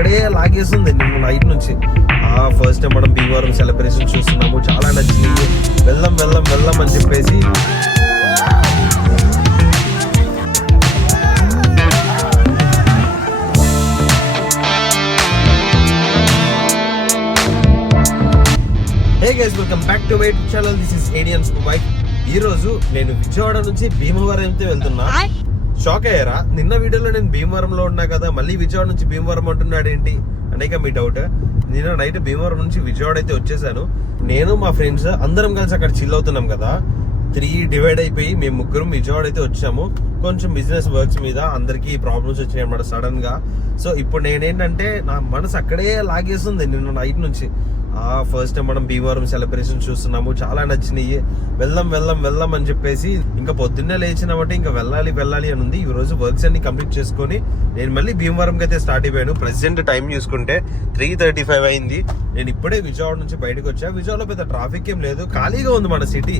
అక్కడే లాగేస్తుంది నిన్న నైట్ నుంచి. ఫస్ట్ టైం మనం భీమవరం సెలబ్రేషన్ చూస్తున్నాము, చాలా నచ్చింది. వెళ్దాం వెళ్దాం వెళ్దాం అని చెప్పేసి hey guys, welcome back to my YouTube channel. This is ఏడియన్ బైక్. ఈ రోజు నేను విజయవాడ నుంచి భీమవరం అయితే వెళ్తున్నా. షాక్ అయ్యారా? నిన్న వీడియోలో నేను భీమవరంలో ఉన్నా కదా, మళ్ళీ విజయవాడ నుంచి భీమవరం అంటున్నాడు ఏంటి అనేక మీ డౌట్. నిన్న నైట్ భీమవరం నుంచి విజయవాడ అయితే వచ్చేసాను. నేను మా ఫ్రెండ్స్ అందరం కలిసి అక్కడ చిల్ అవుతున్నాం కదా, 3 డివైడ్ అయిపోయి మేము ముగ్గురం విజయవాడ అయితే వచ్చాము. కొంచెం బిజినెస్ వర్క్స్ మీద అందరికి ప్రాబ్లమ్స్ వచ్చినాయి అన్నమాట సడన్ గా. సో ఇప్పుడు నేనేంటంటే నా మనసు అక్కడే లాగేస్తుంది నిన్న నైట్ నుంచి. ఫస్ట్ టైం మనం భీమవరం సెలబ్రేషన్ చూస్తున్నాము, చాలా నచ్చినాయి. వెళ్దాం వెళ్దాం వెళ్దాం అని చెప్పేసి ఇంకా పొద్దున్నే లేచినామంటే ఇంకా వెళ్ళాలి వెళ్ళాలి అని ఉంది. ఈ రోజు వర్క్స్ అన్ని కంప్లీట్ చేసుకొని నేను మళ్ళీ భీమవరంకి అయితే స్టార్ట్ అయిపోయాను. ప్రెసెంట్ టైం చూసుకుంటే 3:35 అయింది. నేను ఇప్పుడే విజయవాడ నుంచి బయటకు వచ్చా. విజయవాడలో పెద్ద ట్రాఫిక్ ఏం లేదు, ఖాళీగా ఉంది మన సిటీ.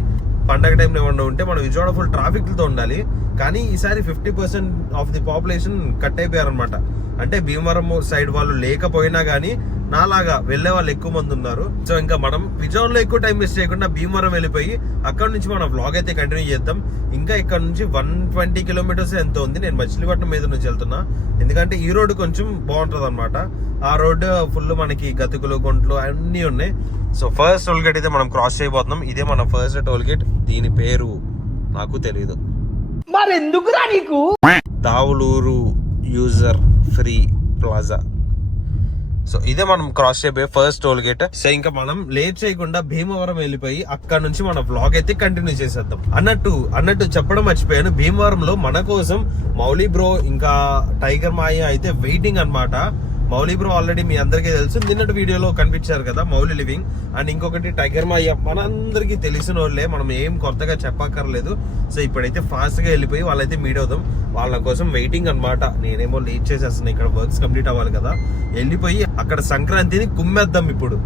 పండగ టైంలో ఏమన్నా ఉంటే మనం విజయవాడ ఫుల్ ట్రాఫిక్ తో ఉండాలి. కానీ ఈసారి 50% ఆఫ్ ది పాపులేషన్ కట్ అయిపోయారనమాట. అంటే భీమవరం సైడ్ వాళ్ళు లేకపోయినా గానీ నాలాగా వెళ్లే వాళ్ళు ఎక్కువ మంది ఉన్నారు. సో ఇంకా మనం విజయవాడలో ఎక్కువ టైం వేస్ట్ చేయకుండా భీమవరం వెళ్ళిపోయి అక్కడ నుంచి మనం వ్లాగ్ అయితే కంటిన్యూ చేద్దాం. ఇంకా ఇక్కడ నుంచి 120 కిలోమీటర్స్ ఎంత ఉంది. నేను మచిలీపట్నం మీద నుంచి వెళ్తున్నా, ఎందుకంటే ఈ రోడ్డు కొంచెం బాగుంటది అనమాట. ఆ రోడ్డు ఫుల్ మనకి గతుకులు గుంట్లు అన్ని ఉన్నాయి. సో ఫస్ట్ టోల్ గేట్ అయితే మనం క్రాస్ చేయబోతున్నాం. ఇదే మన ఫస్ట్ టోల్ గేట్. దీని పేరు నాకు తెలియదు, మరి ఎందుకురా నీకు. Davuluru user free plaza. So ఇదే మనం క్రాస్ చేయబోయే ఫస్ట్ టోల్ గేట్. సో ఇంకా మనం లేట్ చేయకుండా భీమవరం వెళ్ళిపోయి అక్కడ నుంచి మన వ్లాగ్ అయితే కంటిన్యూ చేసేద్దాం. అన్నట్టు చెప్పడం మర్చిపోయాను, భీమవరంలో మన కోసం మౌలి బ్రో ఇంకా టైగర్ మాయ అయితే వెయిటింగ్ అన్నమాట. మౌలి బ్రో ఆల్రెడీ మీ అందరికీ తెలుసు, నిన్నటి వీడియోలో కనిపించారు కదా మౌలి లివింగ్. అండ్ ఇంకొకటి టైగర్ మాయ మనందరికీ తెలిసిన వాళ్ళే, మనం ఏం కొత్తగా చెప్పక్కర్లేదు. సో ఇప్పుడైతే ఫాస్ట్ గా వెళ్ళిపోయి వాళ్ళైతే మీట్ అవుదాం. వాళ్ళ కోసం వెయిటింగ్ అన్నమాట. నేనేమో లేట్ చేసేస్తున్నా, ఇక్కడ వర్క్స్ కంప్లీట్ అవ్వాలి కదా. వెళ్ళిపోయి అక్కడ సంక్రాంతిని కుమ్మేద్దాం. ఇప్పుడు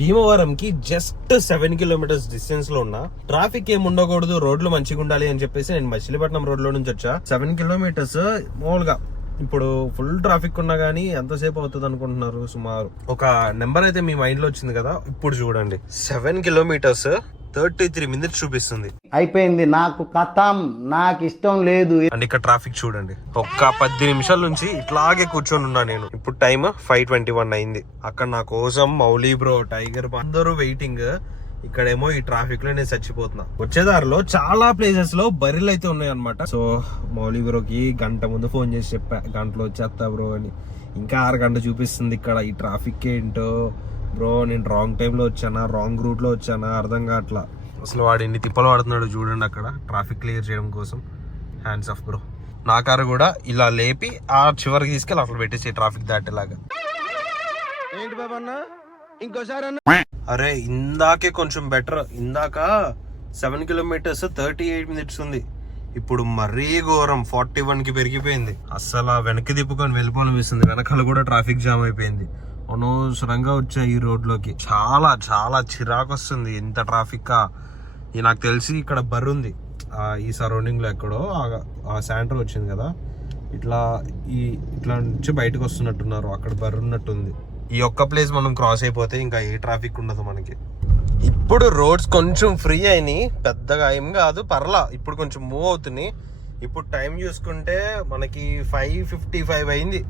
భీమవరంకి జస్ట్ 7 కిలోమీటర్స్ డిస్టెన్స్ లో ఉన్నా. ట్రాఫిక్ ఏమి ఉండకూడదు, రోడ్లు మంచిగా ఉండాలి అని చెప్పేసి నేను మచిలీపట్నం రోడ్ లో నుంచి వచ్చా. 7 కిలోమీటర్స్ మామూలుగా ఇప్పుడు ఫుల్ ట్రాఫిక్ ఉన్నా గానీ ఎంతసేపు అవుతుంది అనుకుంటున్నారు? సుమారు ఒక నెంబర్ అయితే మీ మైండ్ లో వచ్చింది కదా. ఇప్పుడు చూడండి, 7 కిలోమీటర్స్ 33 మినిట్స్ చూపిస్తుంది. అయిపోయింది, నాకు కథం, నాకు ఇష్టం లేదు. అండ్ ఇక్కడ ట్రాఫిక్ చూడండి, ఒక్క 10 నిమిషాల నుంచి ఇట్లాగే కూర్చొని ఉన్నా నేను. ఇప్పుడు టైం 5:21 అయింది. అక్కడ నా కోసం మౌలి బ్రో, టైగర్ అందరూ వెయిటింగ్. ఇక్కడేమో ఈ ట్రాఫిక్ లో నేను చచ్చిపోతున్నా. వచ్చేదారిలో చాలా ప్లేసెస్ లో బర్రెలు అయితే ఉన్నాయి అనమాట. సో మౌలి బ్రోకి గంట ముందు ఫోన్ చేసి చెప్పా, గంటలో వచ్చేస్తా బ్రో అని. ఇంకా 6 గంటలు చూపిస్తుంది ఇక్కడ. ఈ ట్రాఫిక్ ఏంటో బ్రో, నేను రాంగ్ టైంలో వచ్చానా, రాంగ్ రూట్ లో వచ్చానా అర్థం కావట్లా. అసలు వాడు ఎన్ని తిప్పలు పడుతున్నాడు చూడండి అక్కడ ట్రాఫిక్ క్లియర్ చేయడం కోసం. Hands of bro. నా కారు కూడా ఇలా లేపి ఆ చివరికి తీసుకెళ్ళి అసలు పెట్టేసి ట్రాఫిక్ దాటేలాగా. ఏంటి బాబన్నా ఇంకోసారి అరే ఇందాకే కొంచెం బెటర్. ఇందాక 7 కిలోమీటర్స్ 38 మినిట్స్ ఉంది. ఇప్పుడు మరీ ఘోరం 41 కి పెరిగిపోయింది. అస్సలు వెనక్కి తిప్పుకొని వెళ్ళిపోవాలనిపిస్తుంది. వెనకాల కూడా ట్రాఫిక్ జామ్ అయిపోయింది. అనవసరంగా వచ్చా ఈ రోడ్లోకి. చాలా చాలా చిరాకు వస్తుంది. ఇంత ట్రాఫిక్. నాకు తెలిసి ఇక్కడ బర్రు ఉంది ఈ సరౌండింగ్ లో ఎక్కడో. ఆ శాంటర్ వచ్చింది కదా, ఇట్లా నుంచి బయటకు వస్తున్నట్టున్నారు. అక్కడ బర్రు ఉన్నట్టుంది. ఈ ఒక్క ప్లేస్ మనం క్రాస్ అయిపోతే ఇంకా ఏ ట్రాఫిక్ ఉండదు మనకి. ఇప్పుడు రోడ్స్ కొంచెం ఫ్రీ అయినాయి, పెద్దగా ఏం కాదు, పర్లా. ఇప్పుడు కొంచెం మూవ్ అవుతున్నాయి. ఇప్పుడు టైం చూసుకుంటే మనకి 5:55 అయింది.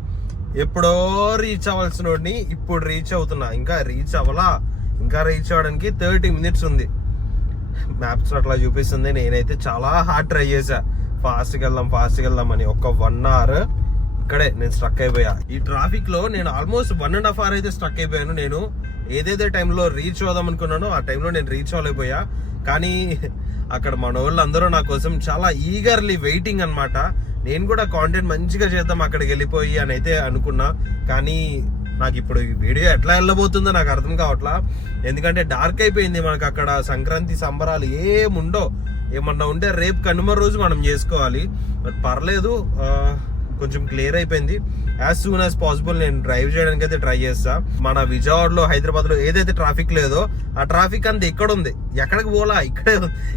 ఎప్పుడో రీచ్ అవ్వాల్సిన రోడ్ని ఇప్పుడు రీచ్ అవుతున్నా. ఇంకా రీచ్ అవ్వడానికి 30 మినిట్స్ ఉంది. మ్యాప్స్ అట్లా చూపిస్తుంది. నేనైతే చాలా హార్డ్ ట్రై చేశా, ఫాస్ట్గా వెళ్దాం అని. ఒక 1 అవర్ ఇక్కడే నేను స్ట్రక్ అయిపోయా. ఈ ట్రాఫిక్ లో నేను ఆల్మోస్ట్ 1.5 అవర్ అయితే స్ట్రక్ అయిపోయాను. నేను ఏదైతే టైంలో రీచ్ అవుదాం అనుకున్నానో ఆ టైంలో నేను రీచ్ అవ్వలేకపోయా. కానీ అక్కడ మన వాళ్ళు అందరూ నా కోసం చాలా ఈగర్లీ వెయిటింగ్ అన్నమాట. నేను కూడా కాంటెంట్ మంచిగా చేద్దాం అక్కడికి వెళ్ళిపోయి అని అయితే అనుకున్నా. కానీ నాకు ఇప్పుడు ఈ వీడియో ఎట్లా వెళ్ళబోతుందో నాకు అర్థం కావట్లా. ఎందుకంటే డార్క్ అయిపోయింది మనకు. అక్కడ సంక్రాంతి సంబరాలు ఏమన్నా ఉంటే రేపు కనుమ రోజు మనం చేసుకోవాలి. బట్ పర్లేదు, కొంచెం క్లియర్ అయిపోయింది. యాజ్ సూన్ యాజ్ పాసిబుల్ నేను డ్రైవ్ చేయడానికి అయితే ట్రై చేస్తా. మన విజయవాడలో, హైదరాబాద్ లో ఏదైతే ట్రాఫిక్ లేదో ఆ ట్రాఫిక్ అంతా ఇక్కడ ఉంది. ఎక్కడికి పోలా,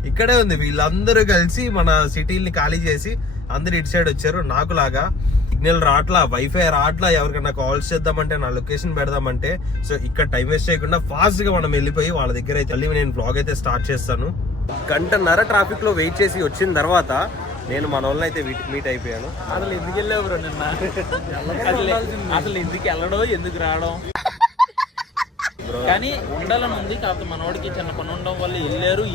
ఇక్కడే ఉంది. వీళ్ళందరూ కలిసి మన సిటీని ఖాళీ చేసి అందరు ఇటు సైడ్ వచ్చారు. నాకులాగా సిగ్నల్ రావట్లా, వైఫై రావట్లా, ఎవరికైనా కాల్స్ చేద్దామంటే, నా లొకేషన్ పెడదామంటే. సో ఇక్కడ టైం వేస్ట్ చేయకుండా ఫాస్ట్ గా మనం వెళ్ళిపోయి వాళ్ళ దగ్గర అయితే వెళ్ళి నేను బ్లాగ్ అయితే స్టార్ట్ చేస్తాను. గంటన్నర ట్రాఫిక్ లో వెయిట్ చేసి వచ్చిన తర్వాత నేను మన వాళ్ళని అయితే మీట్ అయిపోయాను. అసలు ఎందుకు వెళ్ళావు బ్రో నిన్న? అసలు ఎందుకు వెళ్ళడం, ఎందుకు రావడం? కానీ ఉండాలని ఉంది, కాకపోతే మనోడికి చిన్న పని ఉండడం వల్ల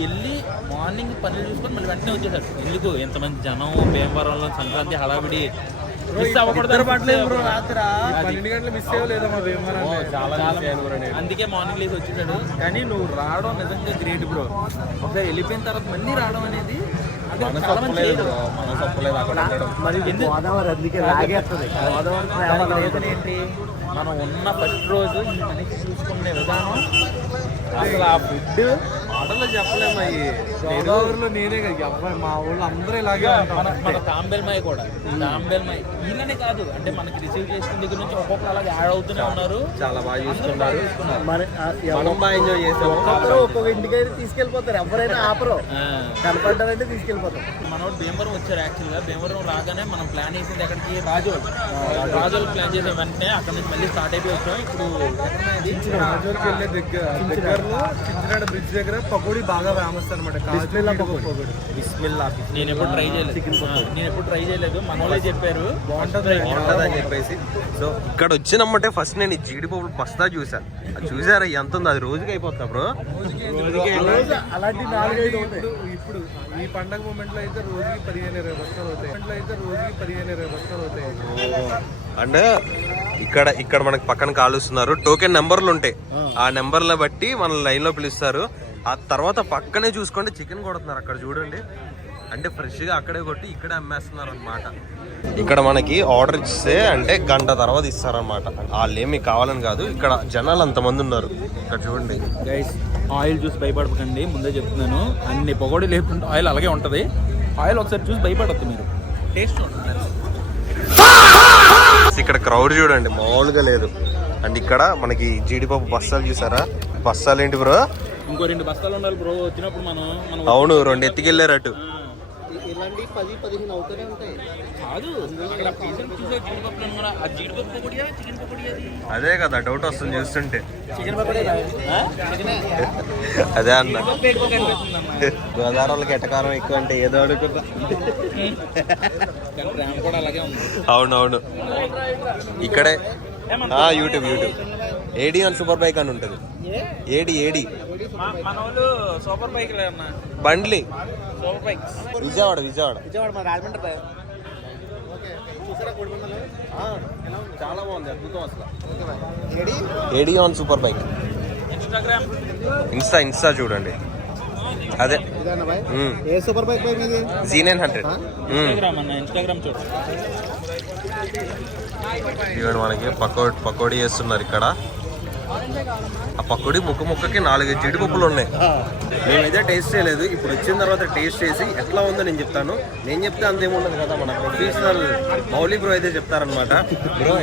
వెళ్ళి మార్నింగ్ పనులు చూసుకొని మళ్ళీ వెంటనే వచ్చేసారు. ఎందుకు ఎంతమంది జనం, భీమవరంలో సంక్రాంతి హడావిడి మిస్ అవ్వకూడదు. అందుకే మార్నింగ్ లేసి వచ్చేసాడు. కానీ నువ్వు రావడం నిజంగా గ్రేట్ బ్రో. ఒకసారి వెళ్ళిపోయిన తర్వాత మళ్ళీ రావడం అనేది ఏంటి, మనం ఉన్న ఫస్ట్ రోజు ఈ మనిషి చూసుకునే విధానం, అసలు ఆ ఫుడ్ ఆటలో చెప్పలేము. అయ్యి నేనే కదా మా ఊళ్ళో అందరూ ఇలాగే. మన తాంబేల్మాయి కూడా, తాంబేల్మాయి వీళ్ళనే కాదు, అంటే మనకి రిసీవ్ చేసుకున్న దగ్గర నుంచి ఒక్కొక్కరు అలాగే యాడ్ అవుతూనే ఉన్నారు. చాలా బాగా చూసుకున్నారు, మనం బాగా ఎంజాయ్ చేస్తాం. ఒక్కొక్క ఇంటికైతే తీసుకెళ్ళిపోతారు, ఎవరైనా ఆపరు, కనపడ్డారంటే తీసుకెళ్ళిపోతాం. మనోడు భీమవరం వచ్చారు. యాక్చువల్గా భీమవరం రాగానే మనం ప్లాన్ చేసింది ఎక్కడికి, రాజోల్ ప్లాన్ చేసిన వెంటనే అక్కడ నుంచి మళ్ళీ స్టార్ట్ అయిపోయి వచ్చాం. ఇప్పుడు రాజోల్కి వెళ్ళే దగ్గరలో చింతనాడ బ్రిడ్జ్ దగ్గర పకోడీ బాగా ఫేమస్ అనమాట. బిస్మిల్లా నేను ఎప్పుడు ట్రై చేయలేదు, మన వాళ్ళే చెప్పారు బాగుంటది అని చెప్పేసి. సో ఇక్కడ వచ్చినమ్మంటే ఫస్ట్ నేను ఈ జీడిపప్పులు పస్తా చూసాను. చూసారా ఎంత ఉందో? అది రోజుకి అయిపోతా బ్రో. అలాంటి 4-5 ఇప్పుడు ఈ పండగ మూమెంట్ లో అయితే రోజుకి 15-20 బస్తాలు అవుతాయి. అంటే ఇక్కడ మనకి పక్కన కాలుస్తున్నారు, టోకెన్ నెంబర్లు ఉంటాయి. ఆ నెంబర్ల బట్టి మన లైన్ లో పిలుస్తారు. ఆ తర్వాత పక్కనే చూసుకోండి చికెన్ కొడుతున్నారు అక్కడ చూడండి. అంటే ఫ్రెష్ గా అక్కడే కొట్టి ఇక్కడే అమ్మేస్తున్నారు అనమాట. ఇక్కడ మనకి ఆర్డర్ ఇస్తే అంటే గంట తర్వాత ఇస్తారనమాట. వాళ్ళు ఏమి కావాలని కాదు, ఇక్కడ జనాలు అంతమంది ఉన్నారు. ఇక్కడ చూడండి గైస్, ఆయిల్ చూసి భయపడకండి, ముందే చెప్తున్నాను. అన్ని పొగడి లేకుంటే ఆయిల్ అలాగే ఉంటుంది. ఆయిల్ ఒకసారి చూసి భయపడద్దు, మీరు టేస్ట్ ఉంటుంది. ఇక్కడ క్రౌడ్ చూడండి మామూలుగా లేదు. అండ్ ఇక్కడ మనకి జీడిపప్పు బస్తాలు చూసారా? బస్తాలు ఏంటి బ్రో? ఇంకో 2 బస్తాలు ఉండాలి బ్రో వచ్చినప్పుడు మనం. అవును, 2 ఎత్తుకెళ్ళారు అటు. ఇలాంటి 10-15 అవుతూనే ఉంటాయి. కాదు అదే కదా డౌట్ వస్తుంది చూస్తుంటే. చికెన్ పకోడీ అదే అన్న, గోదావరికి ఎటకారం ఎక్కువ అంటే ఏదో అనుకుంటా. కూడా అలాగే ఉంది. అవునవును, ఇక్కడే యూట్యూబ్ ఏడి అని సూపర్ బైక్ అని ఉంటుంది. ఏడి మన వాళ్ళు సూపర్ బైక్ లేదన్న, బండ్లీ సూపర్ బైక్ విజయవాడ మన రాజమండ్రి చాలా బాగుంది, అద్భుతం అసలు. AD on super bike Instagram Insta చూడండి. అదే ఏ సూపర్ బైక్ పై మీది? Z900. ఇన్స్టాగ్రామ్ అన్న, ఇన్స్టాగ్రామ్ చూడు. ఇవ్వండి మనకి పకోడీ చేస్తున్నారు ఇక్కడ. ఆ పకోడీ ముక్కకి 4 జీడిపప్పులు ఉన్నాయి. మేమైతే టేస్ట్ చేయలేదు, ఇప్పుడు వచ్చిన తర్వాత టేస్ట్ చేసి ఎట్లా ఉందో నేను చెప్తాను. నేను చెప్తే అంతేముండదు కదా, మన ప్రొఫెషనల్ మౌలి బ్రో అయితే చెప్తారనమాట. బ్రో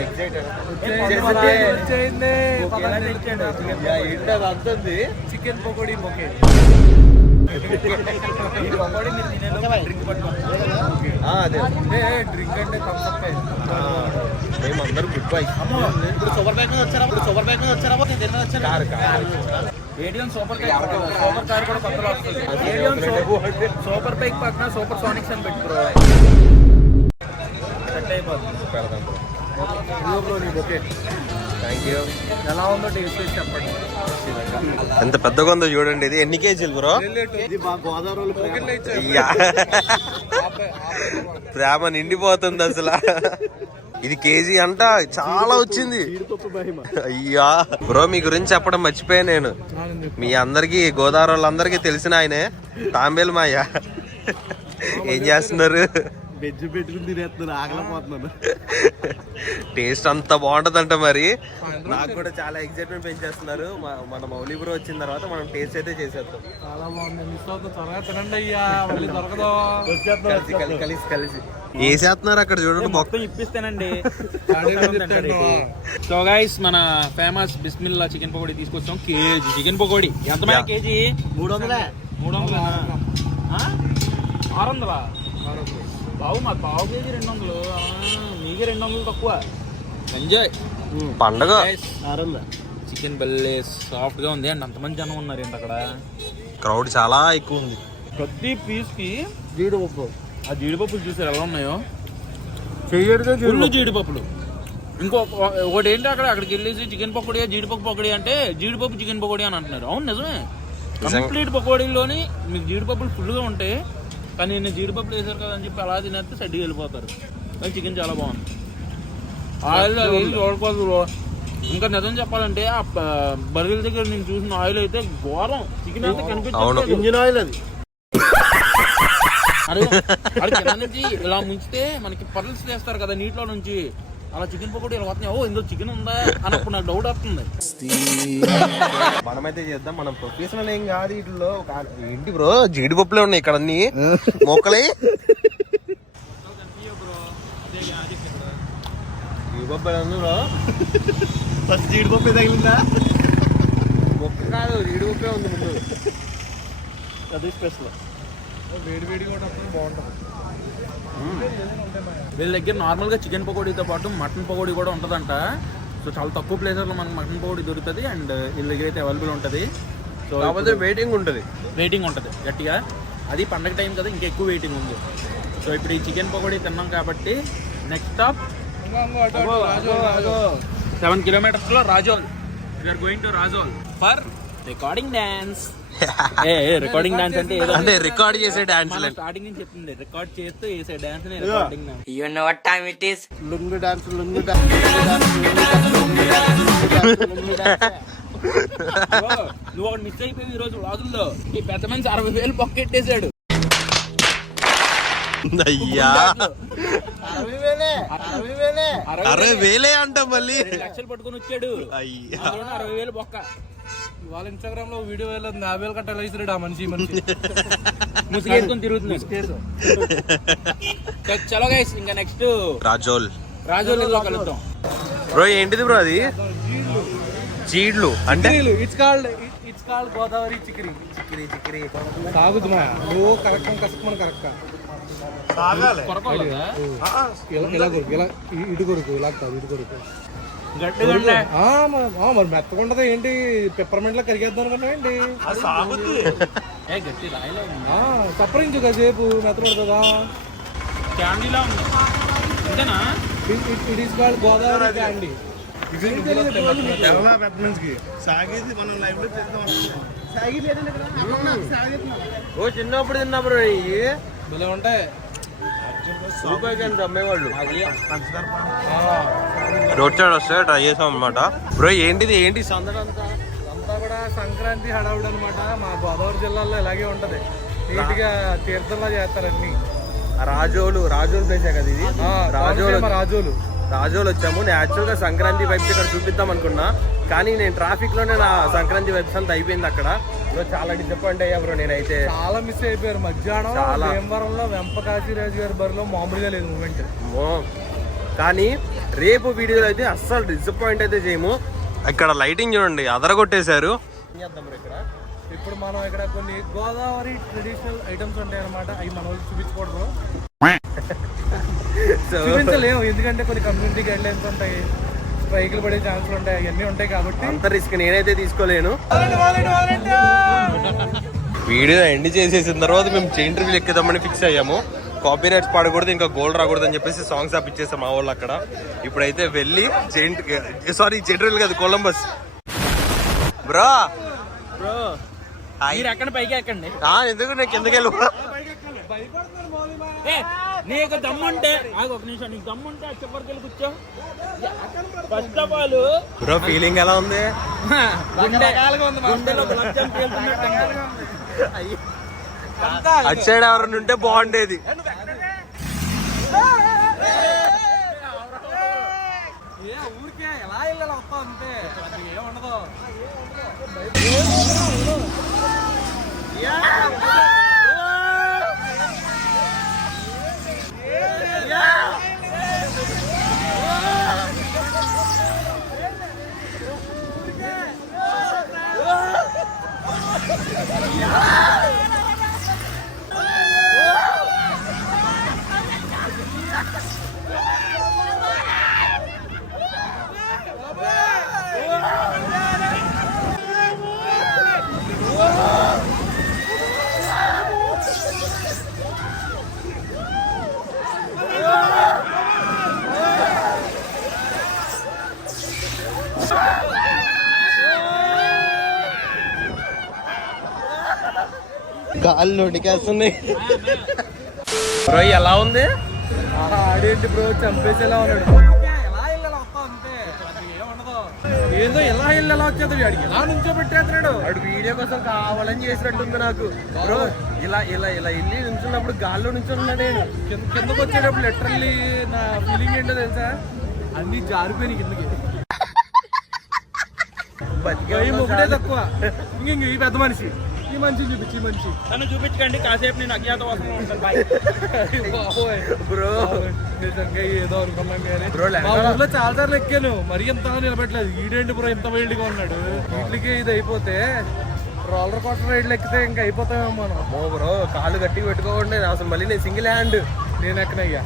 అంతుంది చికెన్ పకోడీ బొకే. అదే డ్రింక్ అంటే కాన్సెప్ట్. మేమందరూ గుడ్ బై. ఇప్పుడు సూపర్ బైక్ వచ్చారా? ఏడియన్ సూపర్ కార్ కూడా కొత్తలో వస్తుంది. సూపర్ బైక్ పక్కన సూపర్ సోనిక్స్ అని పెట్టుకో, సెట్ అయిపోతుంది. Thank you. ఎలా ఉందో టేస్ట్ చేసి చెప్పండి. ఎంత పెద్దగా ఉందో చూడండి. ఇది ఎన్ని కేజీలు బ్రో? ఇది మా గోదావరి అయ్యా, ప్రేమ నిండిపోతుంది అసలు. ఇది కేజీ అంట, చాలా వచ్చింది. అయ్యా బ్రో, మీ గురించి చెప్పడం మర్చిపోయా నేను. మీ అందరికి గోదావరి వాళ్ళందరికీ తెలిసిన ఆయనే తాంబేల్మాయ. ఏం చేస్తున్నారు? వెజ్ పెట్టుకుని తినేస్తున్నారు, ఆగలేకపోతున్నాను. టేస్ట్ అంత బాగుంటదంట. మరి నాకు కూడా చాలా ఎక్సైట్మెంట్ పెంచేస్తున్నారు. మన మౌలి బ్రో వచ్చిన తర్వాత మనం టేస్ట్ అయితే చేసేద్దాం. చాలా బాగుంది, మిస్ అవుతుంది. త్వరగా తినండి అయ్యా, మళ్ళీ దొరకదు. కలిసి వేసేస్తున్నారు అక్కడ చూడండి. మొత్తం ఇప్పిస్తానండి. సో గైస్, మన ఫేమస్ బిస్మిల్లా చికెన్ పకోడీ తీసుకొచ్చాం. కేజీ చికెన్ పకోడీ ఎంత కేజీ? 300. 600 బావు, మా పావు కేజీ 200. మీ దీనికి 200 తక్కువ. ఎంజాయ్ పండగ. చికెన్ బల్లే సాఫ్ట్ గా ఉంది అండ్ అంతమంది జనం ఉన్నారు ఏంటి అక్కడ. క్రౌడ్ చాలా ఎక్కువ ఉంది. ప్రతి పీస్ కి జీడిపప్పు. ఆ జీడిపప్పులు చూసారు ఎలా ఉన్నాయో. చెయ్యడుగా ఫుల్ జీడిపప్పులు. ఒకటి ఏంటి అక్కడికి వెళ్ళేసి చికెన్ పకోడీ జీడిపప్పు పకోడీ అంటే జీడిపప్పు చికెన్ పకోడీ అని అంటున్నారు. అవును నిజమే. కంప్లీట్ పకోడీలోని మీకు జీడిపప్పులు ఫుల్గా ఉంటాయి. కానీ నేను జీడిపప్పులు వేసారు కదా అని చెప్పి అలా తినేస్తే సడ్డికి వెళ్ళిపోతారు. కానీ చికెన్ చాలా బాగుంది. ఆయిల్ చూడకూడదు. ఇంకా నిజం చెప్పాలంటే ఆ బర్రెల దగ్గర నేను చూసిన ఆయిల్ అయితే ఘోరం. చికెన్ అయితే కనిపించదు. ఇంజిన్ ఆయిల్ అది. నుంచి ఇలా ముంచితే మనకి పర్ల్స్ చేస్తారు కదా నీటిలో నుంచి, అలా చికెన్ పకోడీ ఇలా వస్తున్నాయి. ఓ ఇందులో చికెన్ ఉందా అన్నప్పుడు నాకు డౌట్ వస్తుంది. మనమైతే చేద్దాం. మనం ప్రొఫెషనల్ ఏం కాదు వీటిలో. ఏంటి బ్రో జీడిపప్పులే ఉన్నాయి ఇక్కడ అన్ని మొక్కలే. ఫస్ట్ జీడిపప్పు తగిలిందా? మొక్క కాదు జీడిపప్పే ఉంది ముందు. అది స్పెషల్. వేడి వేడిగా ఉన్నప్పుడు బాగుంటుంది. వీళ్ళ దగ్గర నార్మల్గా చికెన్ పకోడీతో పాటు మటన్ పకోడీ కూడా ఉంటుందంట. సో చాలా తక్కువ ప్లేసెస్లో మనకు మటన్ పకోడీ దొరుకుతుంది అండ్ వీళ్ళ దగ్గర అయితే అవైలబుల్ ఉంటుంది. సో కాకపోతే వెయిటింగ్ ఉంటుంది గట్టిగా. అది పండగ టైం కదా, ఇంకా ఎక్కువ వెయిటింగ్ ఉంది. సో ఇప్పుడు ఈ చికెన్ పకోడీ తిన్నాం కాబట్టి next stop 7 kilometers Razole. We're going to Razole for recording dance. Recording dance అంటే అంటే రికార్డ్ చేసే డాన్స్ స్టార్టింగ్ నుంచి చెప్తుంది. రికార్డ్ చేస్తూ వేసే dance recording dance. You know what time it is? లుంగు డాన్స్. నువ్వు ఒకటి మిస్ అయిపోయి ఈ రోజు వ్లాగుల్లో. ఈ పెద్ద మనిషి 60,000 పొక్కెట్టేశాడు. అయ్యా 60,000 అంట మళ్ళీ 2 లక్షలు పట్టుకొని వచ్చాడు. అయ్యా 60,000 బొక్క. ఇవాళ ఇన్స్టాగ్రామ్ లో వీడియో వెళ్ళదు 50,000 కట్టాలి వేసాడు ఆ మనిషి. ముసుగేసుకొని తిరుగుతున్నాడు. చలో గైస్ ఇంకా నెక్స్ట్ రాజోల్ రాజోల్లో కలుద్దాం. బ్రో ఏంటిది బ్రో అది? చీడ్లు అంటే ఇట్స్ కాల్డ్ గోదావరి చికిరి. సాగుతున్నా నువ్వు కరెక్ట్ కష్టమని కరెక్ట్ కొరకోలేదా? ఇలా కొరకు ఇలా ఇటు కొరకు ఇలా కాదు ఇటు కొరకు. గట్టిగా మరి మెత్తకుంటది ఏంటి? పెప్పర్మెంట్ లా కరిగేద్దాం అనుకున్నా ఏంటి? గట్టి రాయలే సప్పరించు కాసేపు మెత్త పడుతుందా? క్యాండీలా ఉంది అంతేనా? It is called Godavari candy. ఓ చిన్నప్పుడు తిన్నా బ్రో. భలే ఉంటాయి. అమ్మేవాళ్ళు రోడ్ సైడ్ వస్తే ట్రై చేసాం అనమాట. బ్రో ఏంటిది ఏంటి సందడంతా? అంతా కూడా సంక్రాంతి హడావుడు అనమాట. మా గోదావరి జిల్లాలో ఇలాగే ఉంటది. నీట్ గా తీర్థంలా చేస్తారు అన్ని. రాజోలు ప్లేసే కదా ఇది. రాజోలు వచ్చాము. నేను యాక్చువల్ గా సంక్రాంతి వైబ్స్ ఇక్కడ చూపిద్దాం అనుకున్నా, కానీ నేను ట్రాఫిక్ లోనే నా సంక్రాంతి వైబ్స్ అంతా అయిపోయింది అక్కడ. చాలా డిసప్పాయింట్ అయ్యా బ్రో. నేనైతే చాలా మిస్ అయిపోయారు. మధ్యాహ్నం భీమవరంలో వెంపకాశీరాజు గారి బరిలో మామూలుగా లేదు మూమెంట్. కానీ రేపు వీడియోలో అయితే అస్సలు డిసప్పాయింట్ అయితే చేయము. ఇక్కడ లైటింగ్ చూడండి అదరగొట్టేశారు. ఇప్పుడు మనం ఇక్కడ కొన్ని గోదావరి ట్రెడిషనల్ ఐటమ్స్ ఉంటాయి అనమాట. అవి మన వాళ్ళు చూపించకూడదు, చూపించలేము. ఎందుకంటే కొన్ని కమ్యూనిటీ గైడ్ లైన్స్ ఉంటాయి, స్ట్రైక్లు పడే ఛాన్సులు ఉంటాయి, అవన్నీ ఉంటాయి కాబట్టి అంత రిస్క్ నేనైతే తీసుకోలేను. వీడియో ఎండ్ చేసేసిన తర్వాత మేము చైన్ రివ్యూ ఎక్కుదామని ఫిక్స్ అయ్యాము. కాపీ రైట్స్ పాడకూడదు, ఇంకా గోల్డ్ రాకూడదు అని చెప్పేసి సాంగ్స్ ఆపిచ్చేసాం మా వాళ్ళు అక్కడ. ఇప్పుడైతే వెళ్ళి చైన్ రివ్యూ కాదు, కొలంబస్. బ్రో మీరు ఎక్కడ పైకి ఎక్కండి. ఎందుకు నేను కిందకి వెళ్ళి నీకు దమ్ముంటే ఒక నిమిషం, నీకు దమ్ముంటే చివరికి వెళ్ళి కూర్చో. First of all bro feeling ఎలా ఉంది? అటు సైడ్ ఎవరైనా ఉంటే బాగుండేది. ఊరికే ఎలా వెళ్ళాలి వస్తా అంతే, ఏముండదు. కాళ్ళు ఉడికేస్తున్నాయి. బ్రో ఎలా ఉంది? ఆడేంటి బ్రో చంపేసేలా ఉన్నాడు. ఏదో ఎలా ఎలా వచ్చేది వాడికి ఎలా నుంచో పెట్టేస్తున్నాడు. వాడు వీడియో కోసం కావాలని చేసినట్టుంది నాకు. బ్రో ఇలా ఇలా ఇలా వెళ్ళి నుంచున్నప్పుడు గాల్లో నుంచున్నా నేను. కిందకు వచ్చేటప్పుడు లిటరల్లీ నా ఫీలింగ్ ఏంటో తెలుసా, అన్ని జారిపోయినాయి కిందకి. భయం ఒకటే తక్కువ. ఇంక ఈ పెద్ద మనిషి, ఈ మనిషి చూపించి మనిషి నన్ను చూపించకండి, కాసేపు నేను అజ్ఞాతవాసంలో ఉంటాను. బాయ్. బ్రో నిజంగా ఏదో అనుకున్నాం కానీ బ్రో మా ఊర్లో చాలా సార్లు ఎక్కాను, మరీ ఎంత నిలబెట్టలేదు. ఈడేంటి బ్రో ఇంత వైల్డ్గా ఉన్నాడు. వీటికి ఇది అయిపోతే రోలర్ కోస్టర్ రైడ్లు ఎక్కితే ఇంకా అయిపోతామేమో మనం. ఓ బ్రో కాళ్ళు గట్టిగా పెట్టుకోండి అసలు. మళ్ళీ నేను సింగిల్ హ్యాండ్ నేను ఎక్కనయ్యా,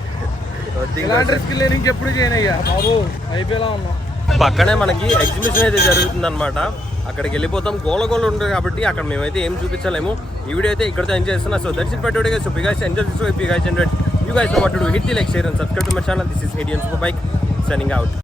ఇలాంటి రిస్క్ నేను ఇంకెప్పుడు చేయనయ్యా బాబు. అయిపోయేలా ఉన్నాం. పక్కనే మనకి ఎగ్జిబిషన్ అయితే జరుగుతుంది అనమాట. అక్కడికి వెళ్ళిపోతాం. గోల ఉంటుంది కాబట్టి అక్కడ మేమైతే ఏం చూపించలేము. ఈ వీడియో అయితే ఇక్కడతో ఎంజాయ్ చేస్తున్నా. So that's it for today. So బిగాస్ enjoy this. You guys enjoyed, you guys know what to do. Hit the like, share and subscribe to my channel. This is Indian Superbike signing out.